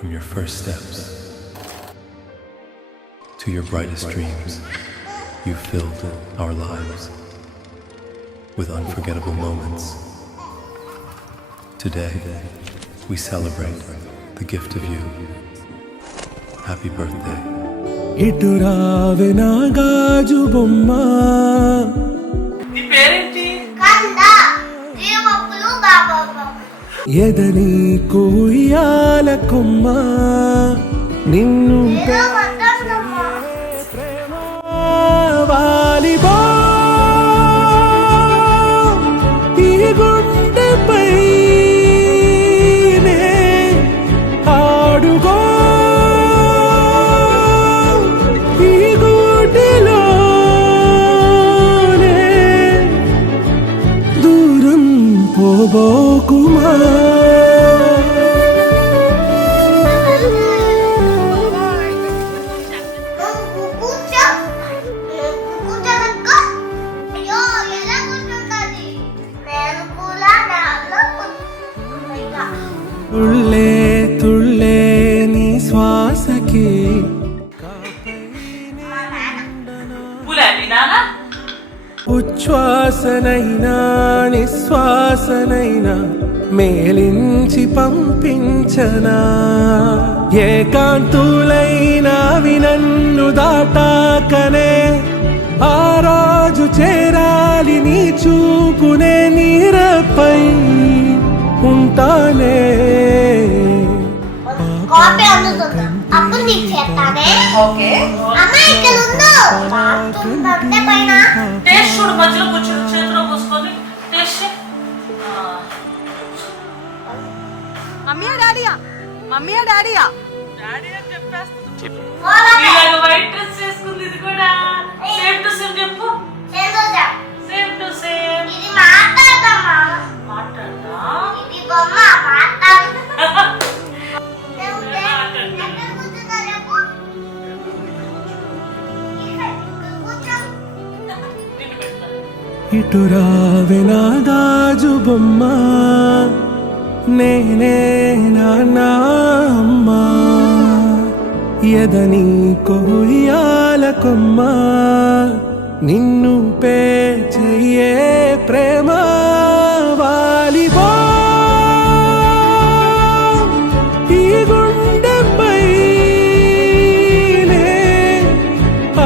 From your first steps to your brightest dreams, you filled our lives with unforgettable moments. Today, we celebrate the gift of you. Happy birthday. ఇటురావే నా గాజు బొమ్మ నీ పేరేంటి? కందా జీవప్పులు బాబా ఎదని కుయ్యాల కొమ్మ నిన్ను ఏదో వద్దమ్మా వాలిబో ఈ గుండెపై ఆడుగో ఈ గుడిలోనే దూరం పోబోకుమా తుళ్ళే తుళ్ళే నీ శ్వాసకి పులావి నానా ఉచ్ఛ్వాసనైనా నిశ్వాసనైనా మేలించి పంపించనా ఏకాంతులైనా వినన్ను దాటాకనే ఆ రోజు చేరాలి నీ చూపునే నీరపై ఉంటానే కాపీ అందుతుంది అప్పుడు నీకు చేస్తానే ఓకే అమ్మ ఇక్కడ ఉండు బాత్రూమ్ పైన టేస్ట్ చూడు మధ్యలో కూర్చొని చేతిలో పోసుకొని టేస్ట్ మమ్మీయా డాడీయా మమ్మీయా డాడీయా డాడీ అని చెప్పేస్తుంది పోవాలా? ఇలాగ వైట్ డ్రెస్ చేసుకుంది ఇది కూడా సేమ్ టు సేమ్ చెప్పు చేదోజా. సేమ్ టు సేమ్ ఇది మాట్లాడమ్మా మాట్లాడదా ఇది బొమ్మ మాట్లాడు ఎక్కడ కూర్చున్నా చెప్పు ఇక్కడ కూర్చో తిండి పెడతాను ఇటురావే నా గాజు బొమ్మ నేనే నాన్న అమ్మా ఎదని కొయ్యాల కొమ్మ నిన్ను పే చెయ్యే ప్రేమ వాలిబో ఈ గుండెపై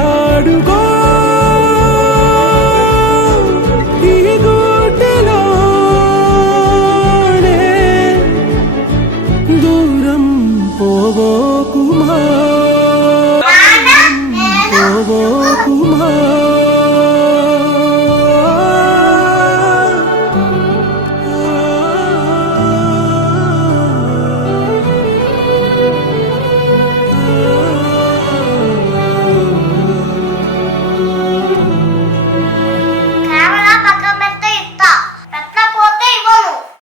ఆడుగో ఈ గుడ్డలోనే దూరం పోవోకుమా